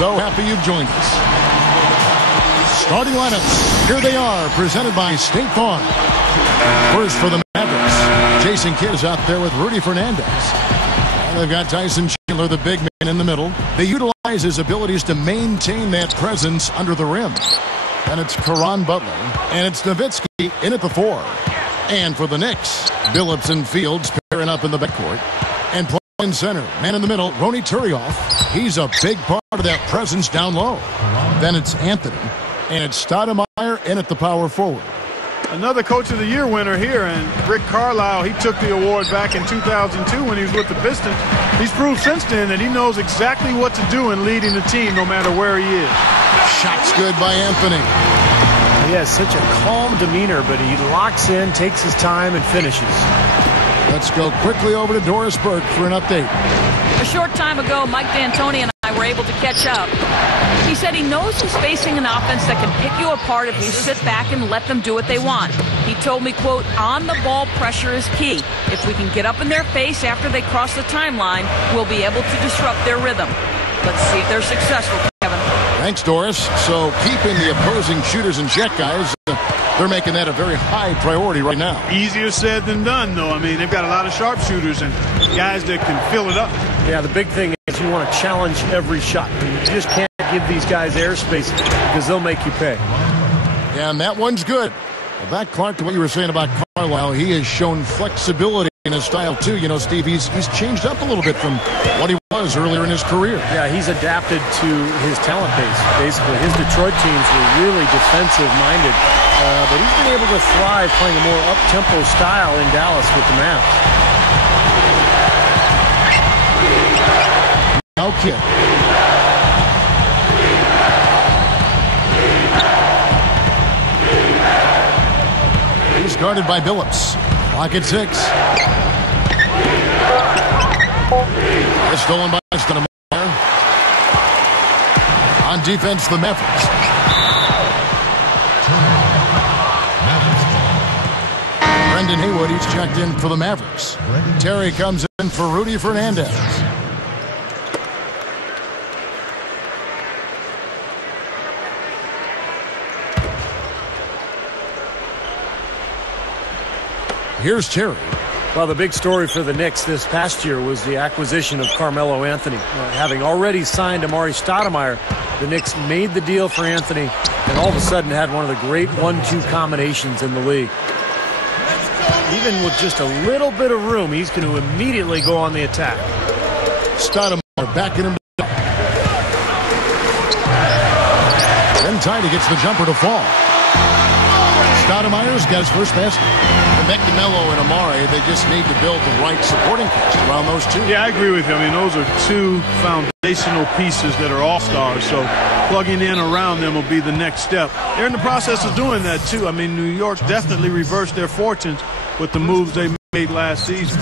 So happy you've joined us. Starting lineups, here they are, presented by State Farm. First for the Mavericks, Jason Kidd is out there with Rudy Fernandez. And they've got Tyson Chandler, the big man, in the middle. They utilize his abilities to maintain that presence under the rim. And it's Caron Butler, and it's Nowitzki in at the 4. And for the Knicks, Billups and Fields pairing up in the backcourt. And playing center, man in the middle, Ronny Turiaf. He's a big part of that presence down low. Then it's Anthony, and it's Stoudemire in at the power forward. Another Coach of the Year winner here, and Rick Carlisle, he took the award back in 2002 when he was with the Pistons. He's proved since then that he knows exactly what to do in leading the team no matter where he is. Shot's good by Anthony. He has such a calm demeanor, but he locks in, takes his time, and finishes. Let's go quickly over to Doris Burke for an update. A short time ago, Mike D'Antoni and I were able to catch up. He said he knows he's facing an offense that can pick you apart if you sit back and let them do what they want. He told me, quote, on-the-ball pressure is key. If we can get up in their face after they cross the timeline, we'll be able to disrupt their rhythm. Let's see if they're successful, Kevin. Thanks, Doris. So keeping the opposing shooters in check, guys, they're making that a very high priority right now. Easier said than done, though. I mean, they've got a lot of sharpshooters and guys that can fill it up. Yeah, the big thing is you want to challenge every shot. You just can't give these guys airspace because they'll make you pay. Yeah, and that one's good. Well, back, Clark, to what you were saying about Carlisle, he has shown flexibility in his style, too. You know, Steve, he's changed up a little bit from what he was earlier in his career. Yeah, he's adapted to his talent base, basically. His Detroit teams were really defensive-minded, but he's been able to thrive playing a more up-tempo style in Dallas with the Mavs. Now Kidd. He's guarded by Billups. Clock at 6. It's stolen by Stoudemire. On defense, the Mavericks. Brendan Haywood, he's checked in for the Mavericks. Terry comes in for Rudy Fernandez. Here's Terry. Well, the big story for the Knicks this past year was the acquisition of Carmelo Anthony. Having already signed Amari Stoudemire, the Knicks made the deal for Anthony and all of a sudden had one of the great 1-2 combinations in the league. Even with just a little bit of room, he's going to immediately go on the attack. Stoudemire backing him down. Then Tidy gets the jumper to fall. Stoudemire's got his first basket. McNamelo and Amari, they just need to build the right supporting cast around those two. Yeah, I agree with you. I mean, those are two foundational pieces that are all-stars, so plugging in around them will be the next step. They're in the process of doing that, too. I mean, New York definitely reversed their fortunes with the moves they made last season.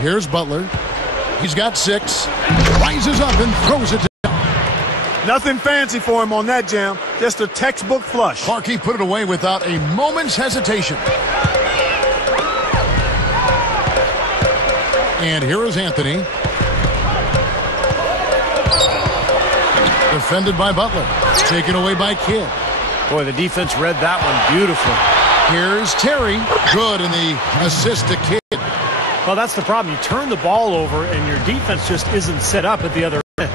Here's Butler. He's got 6. Rises up and throws it down. Nothing fancy for him on that jam. Just a textbook flush. Clarkey put it away without a moment's hesitation. And here is Anthony. Defended by Butler. Taken away by Kidd. Boy, the defense read that one beautifully. Here's Terry. Good in the assist to Kidd. Well, that's the problem. You turn the ball over and your defense just isn't set up at the other end.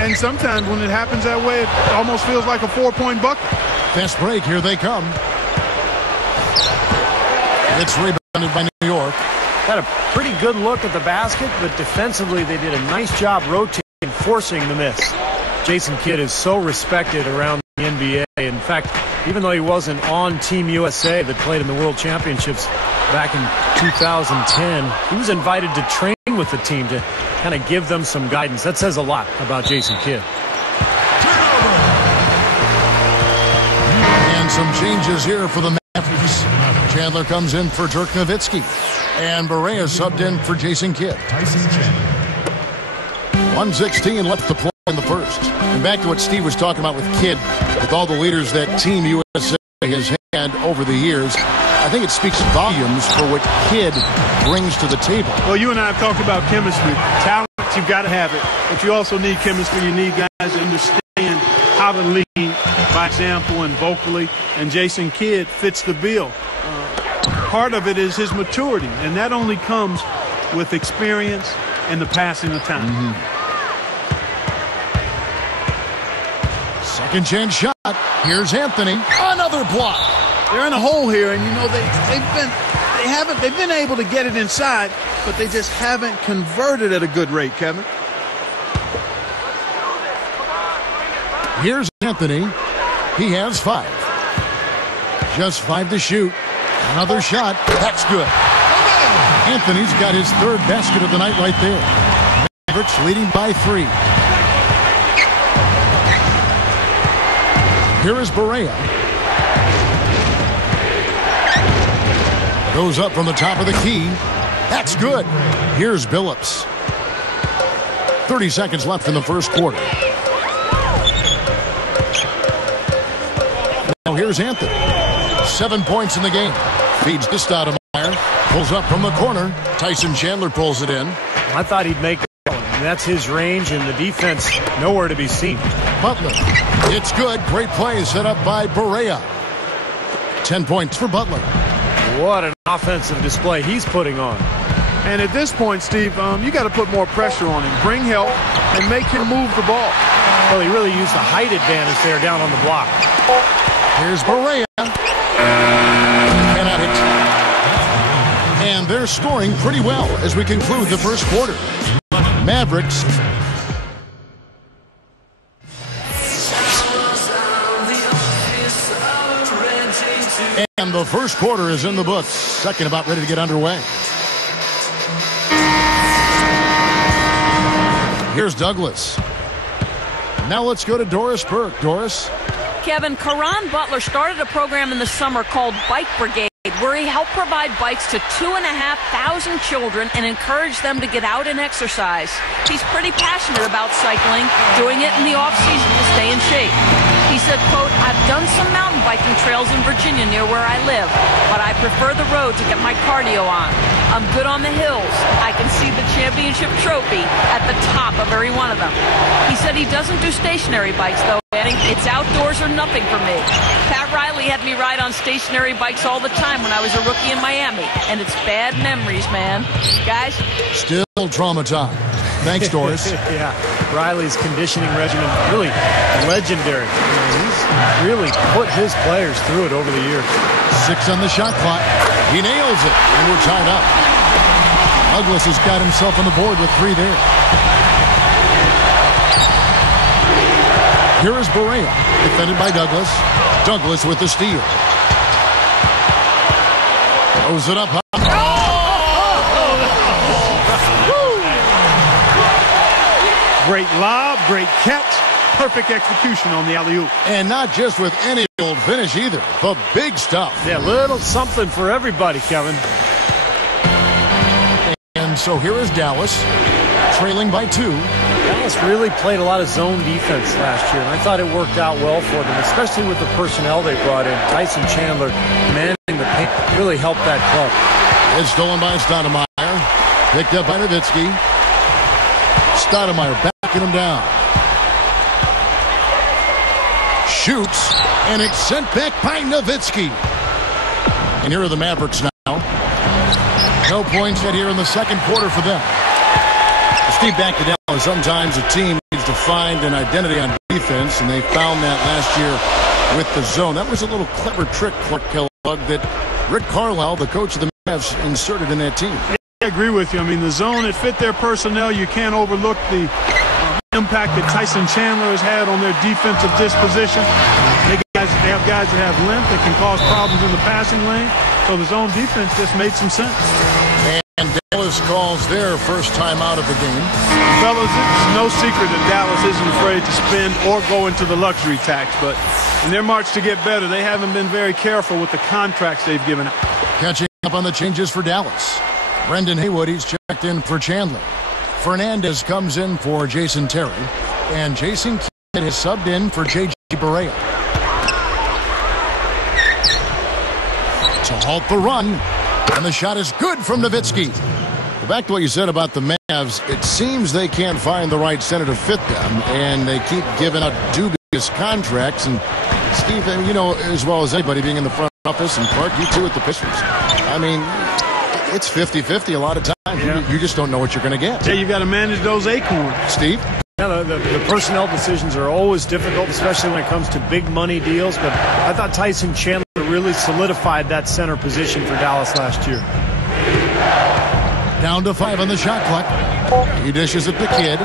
And sometimes when it happens that way, it almost feels like a 4-point bucket. Fast break. Here they come. It's rebounded by New York. Got a pretty good look at the basket, but defensively they did a nice job rotating and forcing the miss. Jason Kidd is so respected around the NBA. In fact, even though he wasn't on Team USA that played in the World Championships back in 2010, he was invited to train with the team to kind of give them some guidance. That says a lot about Jason Kidd. And some changes here for the Mavericks. Chandler comes in for Dirk Nowitzki. And Barea subbed in for Jason Kidd. 1:16 left to play in the first. And back to what Steve was talking about with Kidd, with all the leaders that Team USA has had over the years, I think it speaks volumes for what Kidd brings to the table. Well, you and I have talked about chemistry. Talent, you've got to have it. But you also need chemistry. You need guys to understand how to lead by example and vocally. And Jason Kidd fits the bill. Part of it is his maturity. And that only comes with experience and the passing of time. Second chance shot. Here's Anthony. Another block. They're in a hole here, and you know they've been able to get it inside, but they just haven't converted at a good rate, Kevin. Here's Anthony. He has 5. Just 5 to shoot. Another shot. That's good. Anthony's got his 3rd basket of the night right there. Mavericks leading by 3. Here is Barea. Goes up from the top of the key. That's good. Here's Billups. 30 seconds left in the first quarter. Now here's Anthony. 7 points in the game. Feeds to Stoudemire. Pulls up from the corner. Tyson Chandler pulls it in. I thought he'd make that one. That's his range, and the defense nowhere to be seen. Butler. It's good. Great play set up by Barea. 10 points for Butler. What an offensive display he's putting on. And at this point, Steve, you got to put more pressure on him. Bring help and make him move the ball. Well, he really used the height advantage there down on the block. Here's Barea. Cannot hit. And they're scoring pretty well as we conclude the first quarter. Mavericks. And the first quarter is in the books. Second about ready to get underway. Here's Douglas. Now let's go to Doris Burke. Doris. Kevin, Caron Butler started a program in the summer called Bike Brigade, where he helped provide bikes to 2,500 children and encourage them to get out and exercise. He's pretty passionate about cycling, doing it in the off-season to stay in shape. He said, quote, "I've done some mountain biking trails in Virginia near where I live, but I prefer the road to get my cardio on. I'm good on the hills. I can see the championship trophy at the top of every one of them." He said he doesn't do stationary bikes, though, adding, "It's outdoors or nothing for me. Pat Riley had me ride on stationary bikes all the time when I was a rookie in Miami, and it's bad memories, man." Guys? Still traumatized. Thanks, Doris. Yeah, Riley's conditioning regimen, really legendary. He's really put his players through it over the years. 6 on the shot clock. He nails it, and we're tied up. Douglas has got himself on the board with 3 there. Here is Barea, defended by Douglas. Douglas with the steal. Throws it up high. Great lob, great catch, perfect execution on the alley-oop. And not just with any old finish either. The big stuff. Yeah, little something for everybody, Kevin. And so here is Dallas, trailing by 2. Dallas really played a lot of zone defense last year, and I thought it worked out well for them, especially with the personnel they brought in. Tyson Chandler manning the paint really helped that club. It's stolen by Stoudemire. Picked up by Nowitzki. Stoudemire backing him down. Shoots, and it's sent back by Nowitzki. And here are the Mavericks now. No points yet here in the second quarter for them. Steve, back to Dallas. Sometimes a team needs to find an identity on defense, and they found that last year with the zone. That was a little clever trick, Clark Kellogg, that Rick Carlisle, the coach of the Mavs, inserted in that team. I agree with you. I mean, the zone, it fit their personnel. You can't overlook the impact that Tyson Chandler has had on their defensive disposition. They have guys that have length that can cause problems in the passing lane. So the zone defense just made some sense. And Dallas calls their first time out of the game. Fellas, it's no secret that Dallas isn't afraid to spend or go into the luxury tax. But in their march to get better, they haven't been very careful with the contracts they've given out. Catching up on the changes for Dallas. Brendan Haywood, he's checked in for Chandler. Fernandez comes in for Jason Terry. And Jason Kidd is subbed in for J.J. Barea. to halt the run. And the shot is good from Nowitzki. Back to what you said about the Mavs, it seems they can't find the right center to fit them, and they keep giving out dubious contracts. And Steve, you know as well as anybody being in the front office, and Clark, you too with the Pistons. I mean, it's 50-50 a lot of times. Yeah. You just don't know what you're going to get. Yeah, you got to manage those acorns. Steve? Yeah, the personnel decisions are always difficult, especially when it comes to big money deals. But I thought Tyson Chandler really solidified that center position for Dallas last year. Down to 5 on the shot clock. He dishes it to Kidd.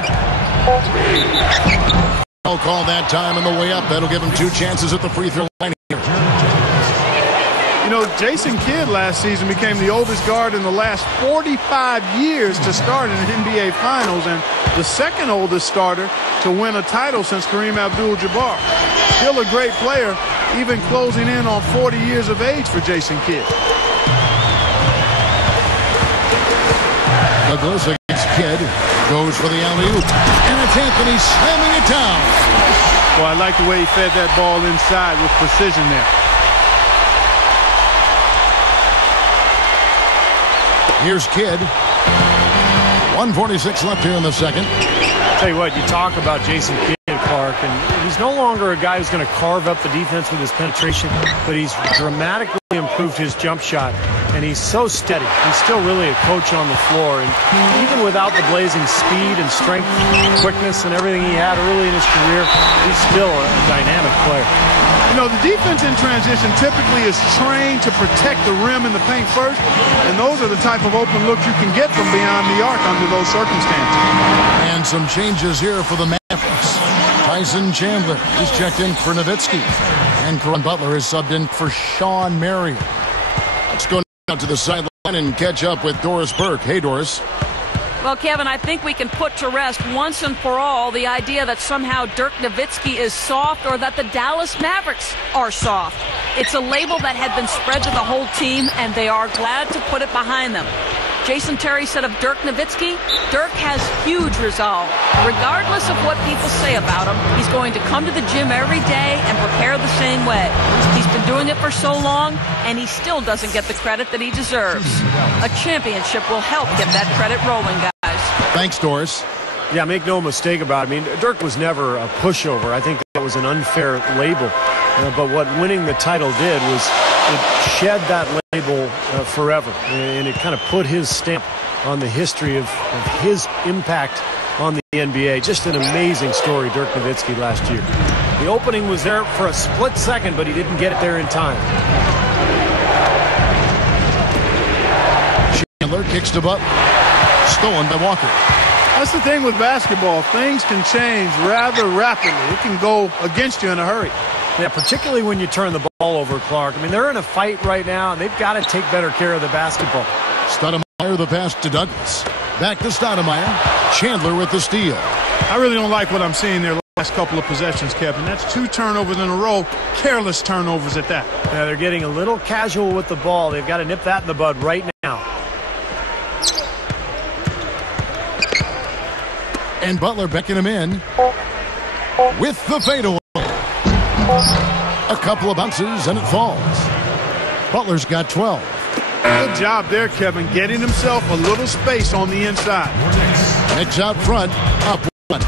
I'll call that time on the way up. That'll give him 2 chances at the free throw line here. You know, Jason Kidd last season became the oldest guard in the last 45 years to start in an NBA Finals, and the second oldest starter to win a title since Kareem Abdul-Jabbar. Still a great player, even closing in on 40 years of age for Jason Kidd. Douglas against Kidd. Goes for the alley-oop. And it's Anthony slamming it down. Well, I like the way he fed that ball inside with precision there. Here's Kidd. 1:46 left here in the second. Tell you what, you talk about Jason Kidd, Clark, and he's no longer a guy who's going to carve up the defense with his penetration, but he's dramatically improved his jump shot, and he's so steady. He's still really a coach on the floor, and even without the blazing speed and strength, quickness, and everything he had early in his career, he's still a dynamic player. You know, the defense in transition typically is trained to protect the rim and the paint first, and those are the type of open looks you can get from beyond the arc under those circumstances. And some changes here for the Mavericks. Tyson Chandler is checked in for Nowitzki. And Caron Butler is subbed in for Sean Marion. Let's go now to the sideline and catch up with Doris Burke. Hey, Doris. Well, Kevin, I think we can put to rest once and for all the idea that somehow Dirk Nowitzki is soft or that the Dallas Mavericks are soft. It's a label that had been spread to the whole team, and they are glad to put it behind them. Jason Terry said of Dirk Nowitzki, Dirk has huge resolve. Regardless of what people say about him, he's going to come to the gym every day and prepare the same way. He's been doing it for so long, and he still doesn't get the credit that he deserves. A championship will help get that credit rolling, guys. Thanks, Doris. Yeah, make no mistake about it. I mean, Dirk was never a pushover. I think that was an unfair label. But what winning the title did was it shed that label forever. And it kind of put his stamp on the history of his impact on the NBA. Just an amazing story, Dirk Nowitzki, last year. The opening was there for a split second, but he didn't get it there in time. Chandler kicks to Butler. Stolen by Walker. That's the thing with basketball. Things can change rather rapidly. It can go against you in a hurry. Yeah, particularly when you turn the ball over, Clark. I mean, they're in a fight right now, and they've got to take better care of the basketball. Stoudemire the pass to Douglas. Back to Stoudemire. Chandler with the steal. I really don't like what I'm seeing there last couple of possessions, Kevin. That's 2 turnovers in a row. Careless turnovers at that. Yeah, they're getting a little casual with the ball. They've got to nip that in the bud right now. And Butler beckoning him in with the fadeaway. A couple of bounces and it falls. Butler's got 12. Good job there, Kevin, getting himself a little space on the inside. Knicks out front, up 1.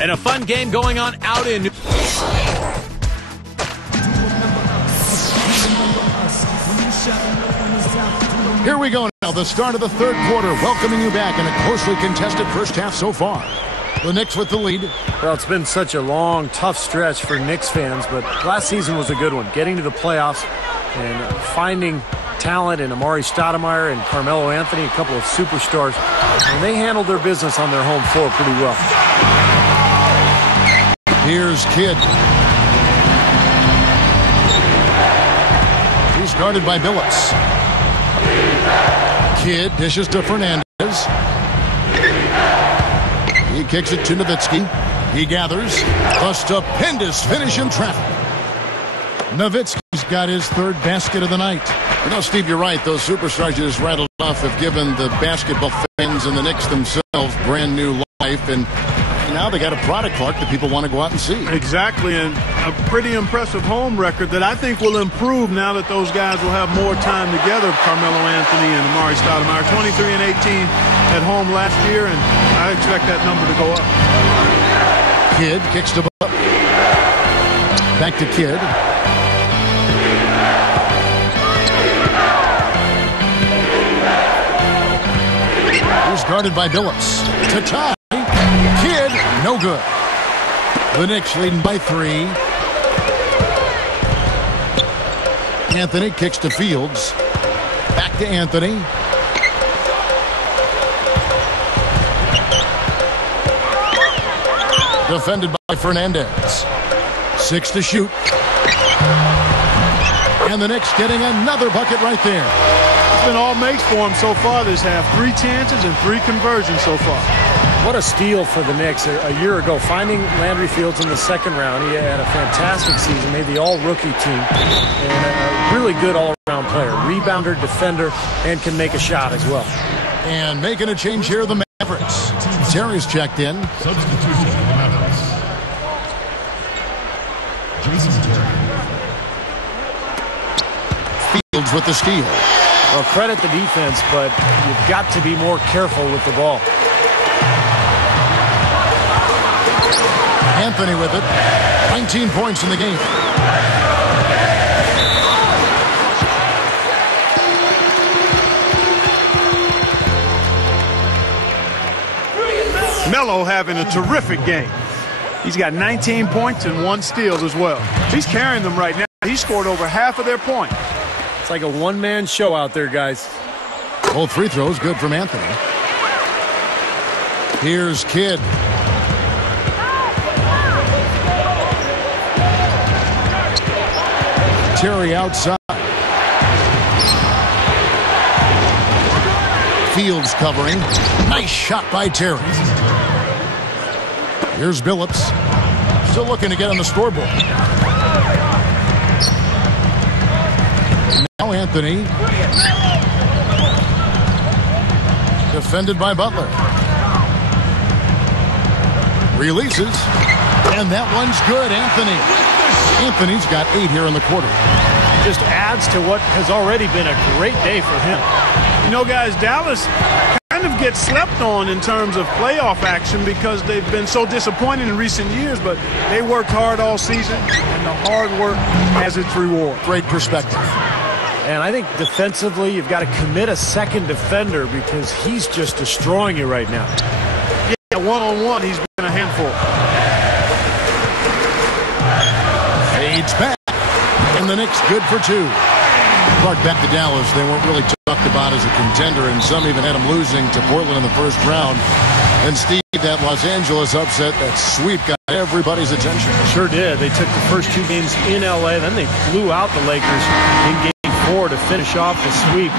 And a fun game going on out in... Here we go now, the start of the third quarter, welcoming you back in a closely contested first half so far. The Knicks with the lead. Well, it's been such a long, tough stretch for Knicks fans, but last season was a good one. Getting to the playoffs and finding talent in Amari Stoudemire and Carmelo Anthony, a couple of superstars, and they handled their business on their home floor pretty well. Here's Kidd. He's guarded by Billups. Kidd dishes to Fernandez. He kicks it to Nowitzki. He gathers. A stupendous finish in traffic. Nowitzki's got his 3rd basket of the night. You know, Steve, you're right. Those superstars you just rattled off have given the basketball fans and the Knicks themselves brand new life. And Now they got a product, Clark, that people want to go out and see. Exactly, and a pretty impressive home record that I think will improve now that those guys will have more time together. Carmelo Anthony and Amari Stoudemire, 23 and 18 at home last year, and I expect that number to go up. Kidd kicks to Buck. Back to Kidd. He's guarded by Billups. To tie. Kidd, no good. The Knicks leading by 3. Anthony kicks to Fields. Back to Anthony. Defended by Fernandez. 6 to shoot. And the Knicks getting another bucket right there. It's been all makes for him so far this half. 3 chances and 3 conversions so far. What a steal for the Knicks a year ago, finding Landry Fields in the second round. He had a fantastic season, made the all-rookie team, and a really good all-around player. Rebounder, defender, and can make a shot as well. And making a change here, the Mavericks. Terry's checked in. Substitution for the Mavericks. Jason Terry. Fields with the steal. Well, credit the defense, but you've got to be more careful with the ball. Anthony with it. 19 points in the game. Melo having a terrific game. He's got 19 points and 1 steal as well. He's carrying them right now. He scored over half of their points. It's like a one-man show out there, guys. Both free throws good from Anthony. Here's Kidd. Terry outside. Fields covering. Nice shot by Terry. Here's Billups. Still looking to get on the scoreboard. Now Anthony. Defended by Butler. Releases. And that one's good, Anthony. Anthony's got 8 here in the quarter. Just adds to what has already been a great day for him. You know, guys, Dallas kind of gets slept on in terms of playoff action because they've been so disappointing in recent years, but they worked hard all season, and the hard work has its reward. Great perspective. And I think defensively, you've got to commit a second defender because he's just destroying you right now. Yeah, one-on-one, he's been a handful. Fades back. And the Knicks good for 2. Clark, back to Dallas. They weren't really talked about as a contender, and some even had them losing to Portland in the first round. And Steve, that Los Angeles upset, that sweep got everybody's attention. Sure did. They took the first 2 games in L.A., then they blew out the Lakers in Game 4 to finish off the sweep.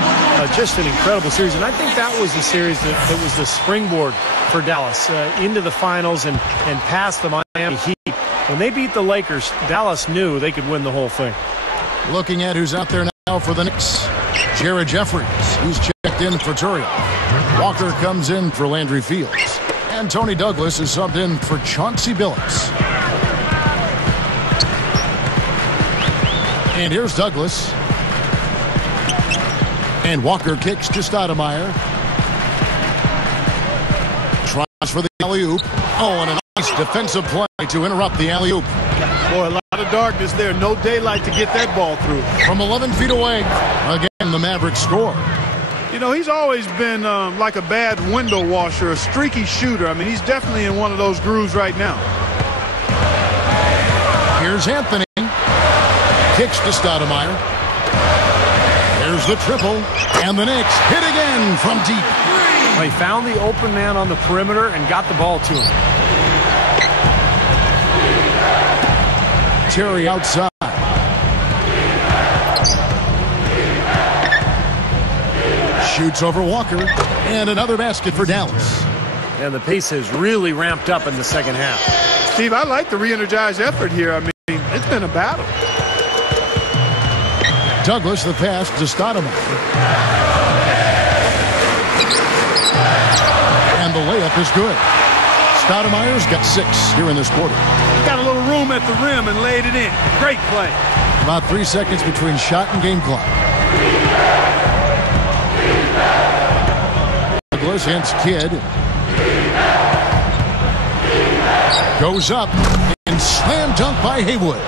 Just an incredible series, and I think that was the series that was the springboard for Dallas into the finals and past the Miami Heat. When they beat the Lakers, Dallas knew they could win the whole thing. Looking at who's out there now for the Knicks. Jared Jeffries, who's checked in for Turiel. Walker comes in for Landry Fields. And Tony Douglas is subbed in for Chauncey Billups. And here's Douglas. And Walker kicks to Stoudemire. Tries for the alley-oop. Oh, and a nice defensive play to interrupt the alley-oop. Boy, a lot of darkness there. No daylight to get that ball through. From 11 feet away, again, the Mavericks score. You know, he's always been like a bad window washer, a streaky shooter. I mean, he's definitely in one of those grooves right now. Here's Anthony. Kicks to Stoudemire. There's the triple. And the Knicks hit again from deep. Well, he found the open man on the perimeter and got the ball to him. Terry outside. Shoots over Walker. And another basket for Dallas. And the pace has really ramped up in the second half. Steve, I like the re-energized effort here. I mean, it's been a battle. Douglas, the pass to Stoudemire. And the layup is good. Stoudemire's got 6 here in this quarter. Got a little room at the rim and laid it in. Great play. About 3 seconds between shot and game clock. Douglas hits Kidd. Goes up and slam dunk by Haywood.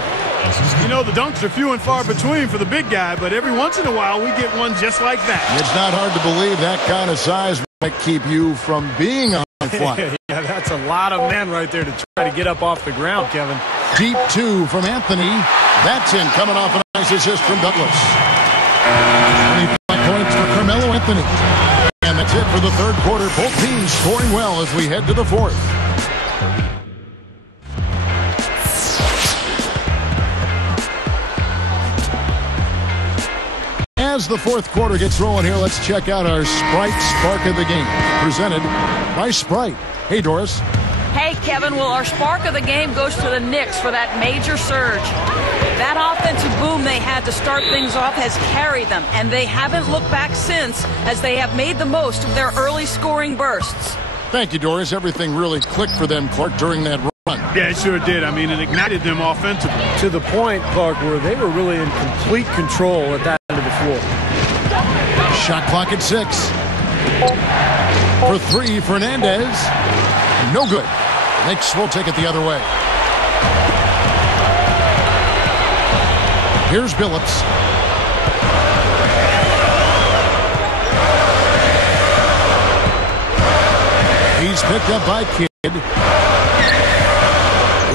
You know, the dunks are few and far between for the big guy, but every once in a while we get one just like that. It's not hard to believe that kind of size might keep you from being on the fly. Yeah, that's a lot of men right there to try to get up off the ground, Kevin. Deep 2 from Anthony. That's in, coming off a nice assist from Douglas. 25 points for Carmelo Anthony. And that's it for the third quarter. Both teams scoring well as we head to the fourth. As the fourth quarter gets rolling here, let's check out our Sprite Spark of the Game, presented by Sprite. Hey, Doris. Hey, Kevin. Well, our spark of the game goes to the Knicks for that major surge. That offensive boom they had to start things off has carried them, and they haven't looked back since as they have made the most of their early scoring bursts. Thank you, Doris. Everything really clicked for them, Clark, during that run. Yeah, it sure did. I mean, it ignited them offensively. To the point, Clark, where they were really in complete control at that end of the floor. Shot clock at 6. For 3, Fernandez. No good. Knicks will take it the other way. Here's Billups. He's picked up by Kidd.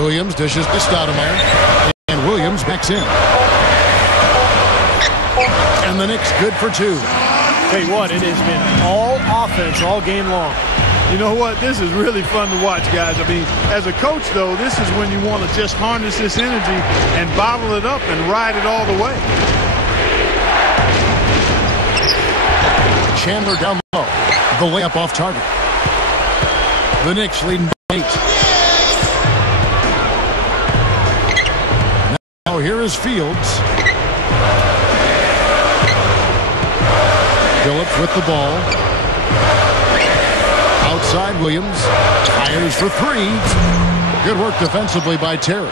Williams dishes to Stoudemire. And Williams backs in. And the Knicks good for 2. Tell you what, it has been all offense all game long. You know what? This is really fun to watch, guys. I mean, as a coach, though, this is when you want to just harness this energy and bottle it up and ride it all the way. Chandler down low. The layup off target. The Knicks leading by 8. Now here is Fields. Phillips with the ball. Outside Williams. Fires for 3. Good work defensively by Terry.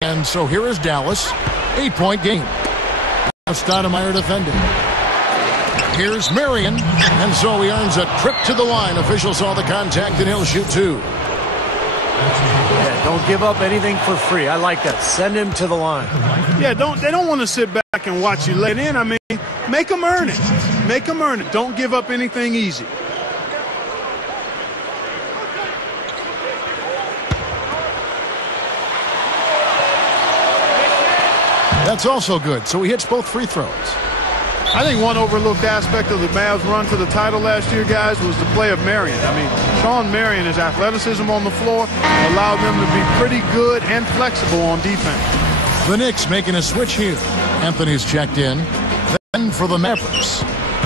And so here is Dallas. 8-point game. Now Stoudemire defending. Here's Marion. And so he earns a trip to the line. Official saw the contact and he'll shoot 2. Yeah, don't give up anything for free. I like that. Send him to the line. Yeah, they don't want to sit back and watch you let in. I mean, make them earn it. Make them earn it. Don't give up anything easy. That's also good. So he hits both free throws. I think one overlooked aspect of the Mavs' run to the title last year, guys, was the play of Marion. I mean, Sean Marion, his athleticism on the floor allowed them to be pretty good and flexible on defense. The Knicks making a switch here. Anthony's checked in. Then for the Mavericks,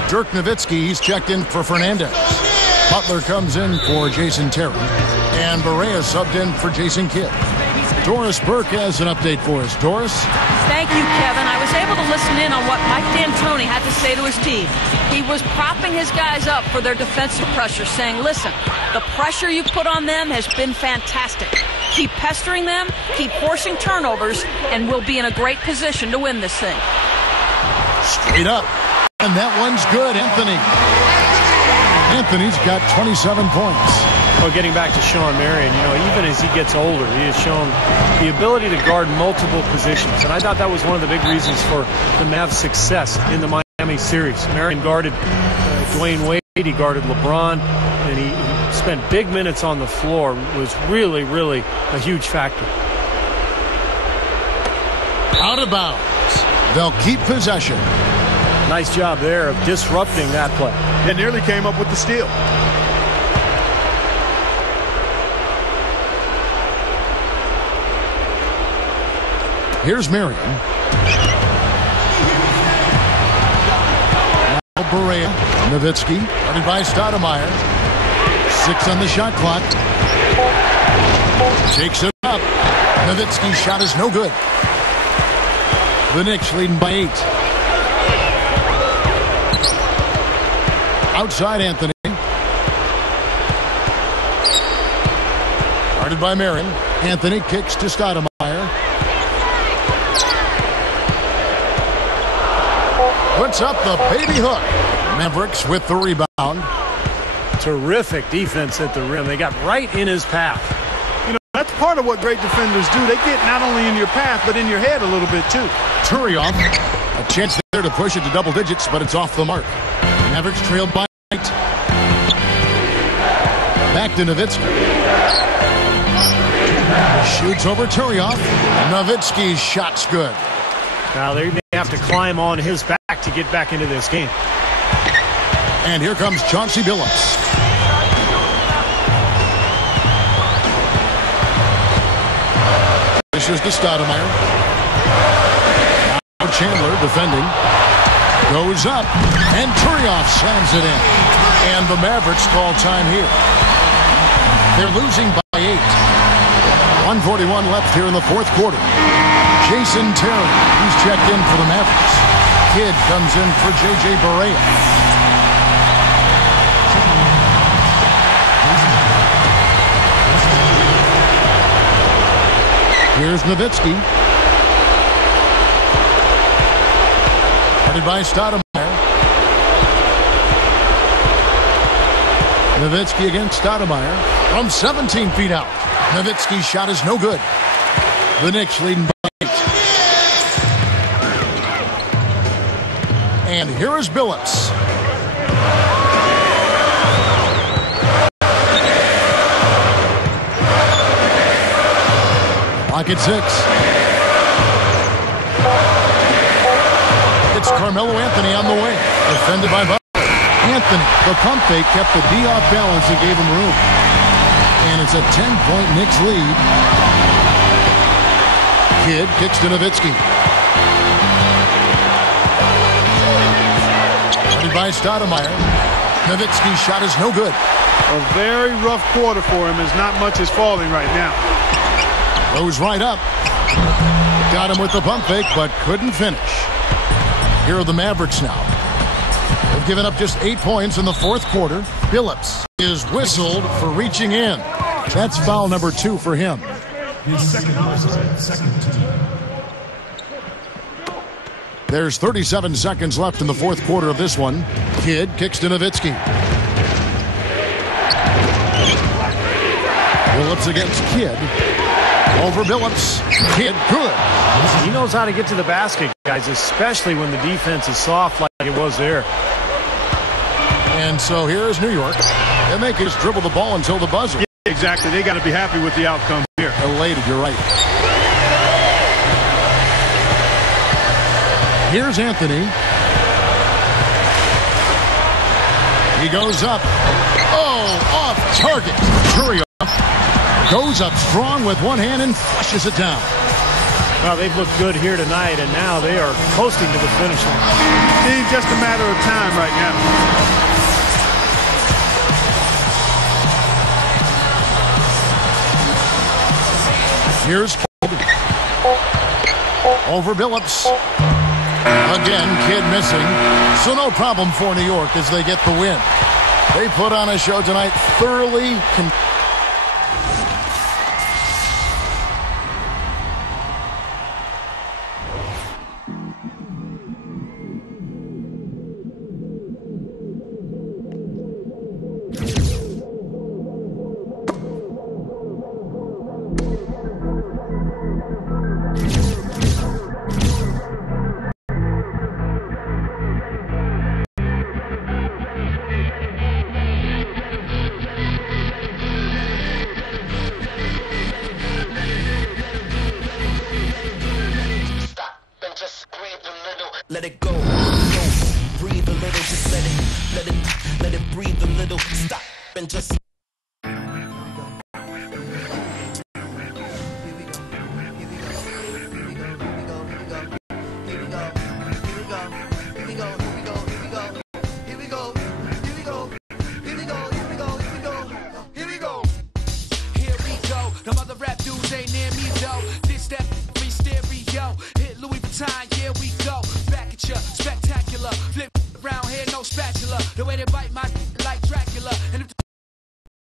Dirk Nowitzki, he's checked in for Fernandez. Butler comes in for Jason Terry. And Barea subbed in for Jason Kidd. Doris Burke has an update for us. Doris? Thank you, Kevin. I was able to listen in on what Mike D'Antoni had to say to his team. He was propping his guys up for their defensive pressure, saying, listen, the pressure you put on them has been fantastic. Keep pestering them, keep forcing turnovers, and we'll be in a great position to win this thing. Straight up. And that one's good, Anthony. Anthony's got 27 points. Well, getting back to Sean Marion, you know, even as he gets older, he has shown the ability to guard multiple positions. And I thought that was one of the big reasons for the Mavs' success in the Miami series. Marion guarded Dwayne Wade, he guarded LeBron, and he spent big minutes on the floor. Was really, really a huge factor. Out of bounds. They'll keep possession. Nice job there of disrupting that play. It nearly came up with the steal. Here's Marion. Now Barea. Nowitzki. Running by Stoudemire. 6 on the shot clock. Takes it up. Nowitzki's shot is no good. The Knicks leading by 8. Outside Anthony. Guarded by Marin. Anthony kicks to Stoudemire. Puts up the baby hook. Mavericks with the rebound. Terrific defense at the rim. They got right in his path. You know, that's part of what great defenders do. They get not only in your path, but in your head a little bit, too. Turioff. A chance there to push it to double digits, but it's off the mark. Mavericks trailed by 8. Back to Nowitzki. Shoots over Turioff. Nowitzki's shot's good. Now they may have to climb on his back to get back into this game. And here comes Chauncey Billups. This is to Stoudemire. Now Chandler defending. Goes up. And Turioff slams it in. And the Mavericks call time here. They're losing by 8. 1:41 left here in the fourth quarter. Jason Terry, he's checked in for the Mavericks. Kidd comes in for J.J. Barea. Here's Nowitzki. Guarded by Stoudemire. Nowitzki against Stoudemire from 17 feet out. Nowitzki's shot is no good. The Knicks leading by 8. And here is Billups. Clock at 6. It's Carmelo Anthony on the way. Defended by Butler. Anthony, the pump fake kept the D off balance and gave him room. And it's a 10-point Knicks lead. Kidd kicks to Nowitzki. Guarded by Stoudemire. Nowitzki's shot is no good. A very rough quarter for him as not much is falling right now. Goes right up. Got him with the pump fake, but couldn't finish. Here are the Mavericks now. They've given up just 8 points in the fourth quarter. Billups is whistled for reaching in. That's foul number 2 for him. His second personal, second team. There's 37 seconds left in the fourth quarter of this one. Kidd kicks to Nowitzki. Billups against Kidd. Over Billups. Kidd good. He knows how to get to the basket, guys, especially when the defense is soft like it was there. And so here is New York. And they can just dribble the ball until the buzzer. Yeah, exactly. They got to be happy with the outcome here. Elated, you're right. Here's Anthony. He goes up. Oh, off target. Turioff goes up strong with one hand and flushes it down. Well, they've looked good here tonight, and now they are coasting to the finish line. It's just a matter of time right now. Here's Kidd. Over Billups. Again, Kidd missing. So no problem for New York as they get the win. They put on a show tonight, thoroughly Let it go, breathe a little, just let it breathe a little, stop and just. Them other rap dudes ain't near me though. This that free stereo.